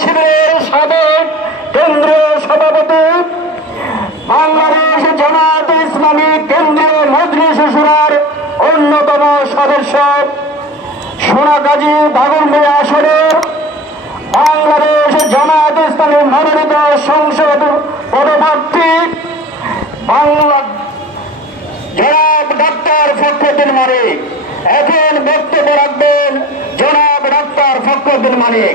শিবিরের সাবেক কেন্দ্রীয় সভাপতি, বাংলাদেশ জামাত ইসলামী কেন্দ্রীয় মজলিস সুরার অন্যতম সদস্য সোনাগাজী বাগুনবাড়ি আসনের বাংলাদেশ জামাত ইসলামী মনোনীত সংসদ পদপ্রার্থী বাংলা জনাব ডাক্তার ফখরুদ্দিন মালিক এখন বক্তব্য রাখবেন জনাব ডাক্তার ফখরুদ্দিন মালিক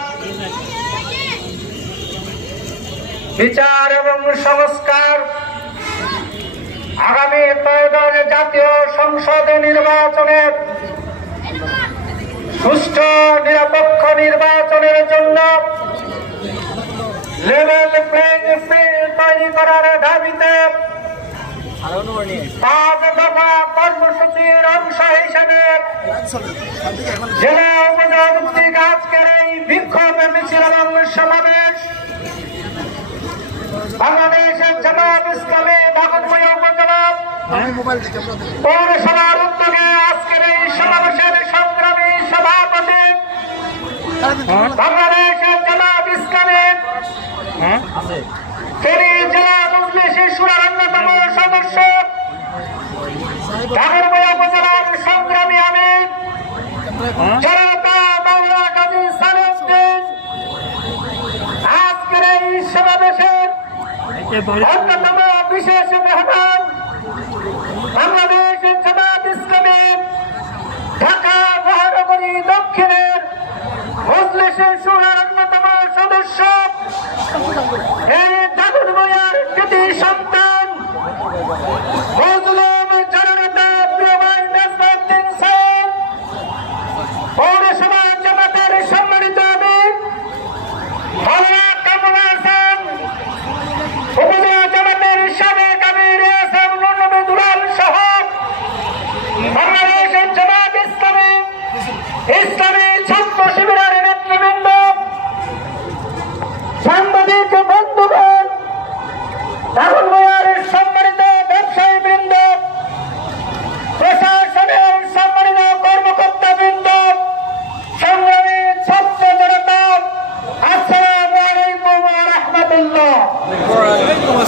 বিচার এবং সংস্কার। আগামী ত্রয়োদশ জাতীয় সংসদ নির্বাচনের সুষ্ঠু নিরপেক্ষ নির্বাচনের জন্য লেভেল প্লেইং ফিল্ড তৈরি করার দাবিতে পাঁচ দফা কর্মসূচির অংশ হিসেবে জেলা বাংলাদেশের জামাত ইসলামী বাগনপুরি উপজেলা পৌরসভার উদ্যোগে আজকের এই সমাবেশের সংগ্রামী সভাপতি বাংলাদেশের জামাত ইসলামী। ফেনী জেলা মজলিসের সুরার অন্যতম সদস্য। বাগনপুরি উপজেলার সংগ্রামী আমির। জনতা অন্যতম বিশেষ মেহমান বাংলাদেশ জামাত ইসলামী ঢাকা মহানগরী দক্ষিণের মজলিসের সুরার অন্যতম সদস্য। এই দাগুনময়ার কৃতি সন্তান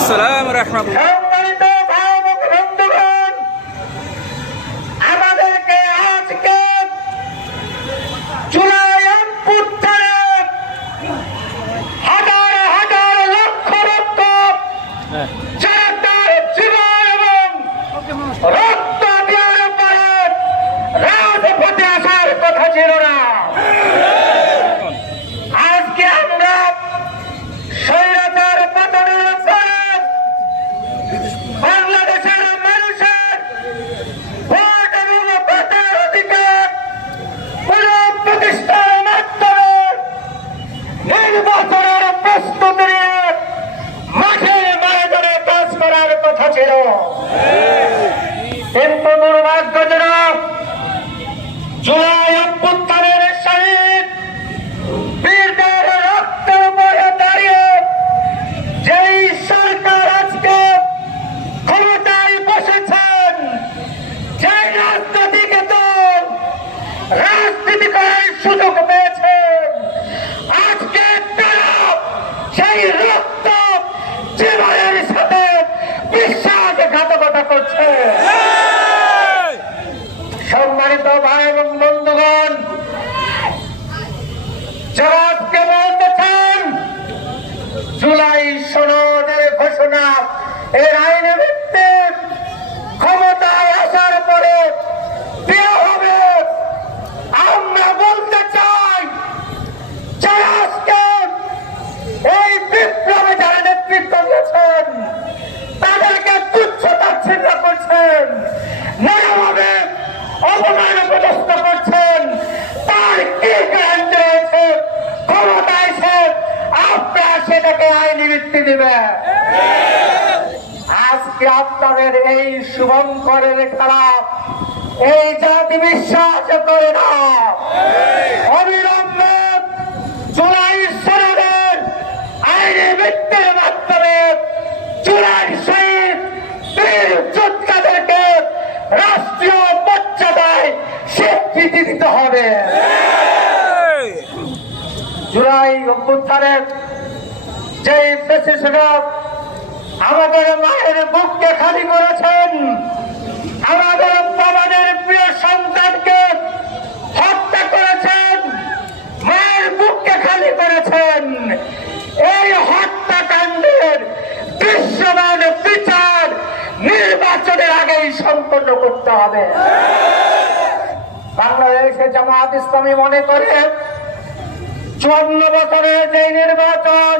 السلام ورحمة الله. দুর্ভাগ্যজনক জুলাই অভ্যুত্থানের শহীদ বীরদের রক্তের উপরে দাঁড়িয়ে যেই সরকার আজকে ক্ষমতায় বসেছেন সেই তো রাজনীতি সুযোগ সেটাকে আইনি ভিত্তি দিবেন আজকে আপনাদের এই শুভঙ্করের খেলা এই জাতি বিশ্বাস করে না। অবিলম্বে জুলাই সনদের আইনি ভিত্তির মাধ্যমে জুলাই শহীদ বীর যোদ্ধাদেরকে রাষ্ট্রীয় মর্যাদায় স্বীকৃতি দিতে হবে। জুলাই অভ্যুত্থানের যে আমাদের মায়ের বুককে খালি করেছেন, আমাদের বাবাদের প্রিয় সন্তানকে হত্যা করেছেন, মায়ের বুককে খালি করেছেন। এই হত্যাকাণ্ডের দৃশ্যমান বিচার নির্বাচনের আগেই সম্পন্ন করতে হবে। বাংলাদেশে জামাত ইসলামী মনে করে, চুয়ান্ন বছরের যে নির্বাচন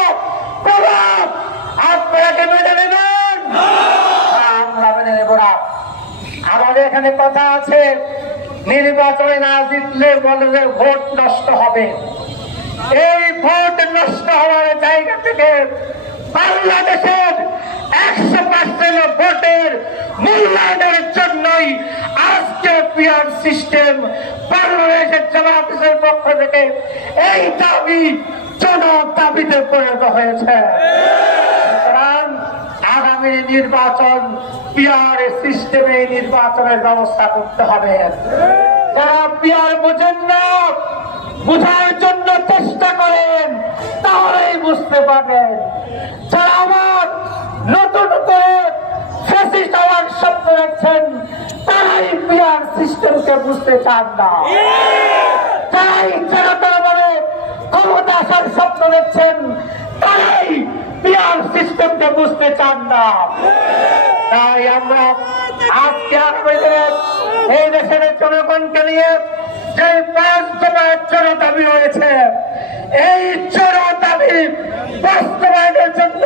না। আমাদের এখানে কথা আছে, নির্বাচনে না জিতলে বলে যে ভোট নষ্ট হবে। এই ভোট নষ্ট হওয়ার জায়গা থেকে বাংলাদেশের একশো পার্সেন্ট ভোটের মূল্যায়নের জন্যই আজকে পিয়ার সিস্টেম বাংলাদেশের জবাবের পক্ষ থেকে এই দাবি জন দাবিতে পরিণত হয়েছে। আগামী নির্বাচন পিয়ার সিস্টেমে নির্বাচনের ব্যবস্থা করতে হবে। যারা পিয়ার বোঝেন না, বোঝার জন্য চেষ্টা করেন, তাহলেই বুঝতে পারবেন যারা আবার নতুন করে ফেসিস্ট হওয়ার দেখছেন তারাই পিয়ার সিস্টেমকে বুঝতে চান না। তাই যারা বলে ক্ষমতা আসার স্বপ্ন দেখছেন তারাই পিয়ার সিস্টেমকে বুঝতে চান না। তাই আমরা আজকে আমাদের এই দেশের জনগণকে নিয়ে যে পাঁচ দফার জন্য দাবি রয়েছে, এই জন দাবি বাস্তবায়নের জন্য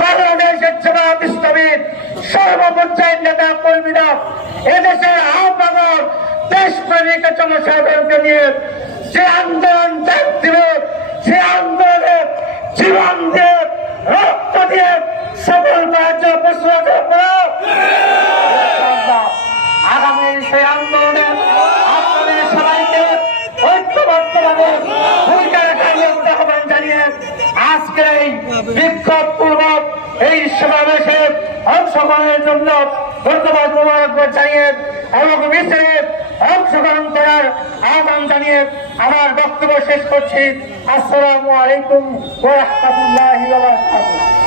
বাংলাদেশের জবাব ইসলামীর সর্বপর্যায়ের নেতা কর্মীরা এদেশের আহ্বানক দেশপ্রেমিক জনসাধারণকে নিয়ে যে আন্দোলন ডাক দিবে, সে আন্দোলনে জীবন দিয়ে রক্ত দিয়ে সফল করার জন্য প্রস্তুত করো আগামী সেই আন্দোলনে আপনাদের সবাইকে ঐক্যবদ্ধভাবে ভূমিকা রাখার জন্য আহ্বান জানিয়ে আজকে এই বিক্ষোভ পূর্বক এই সমাবেশে অংশগ্রহণের জন্য ধন্যবাদ মোবারকবাদ জানিয়ে এবং মিশ্রে অংশগ্রহণ করার আহ্বান জানিয়ে আমার বক্তব্য শেষ করছি। আসসালামু আলাইকুম ওরহমতুল্লাহ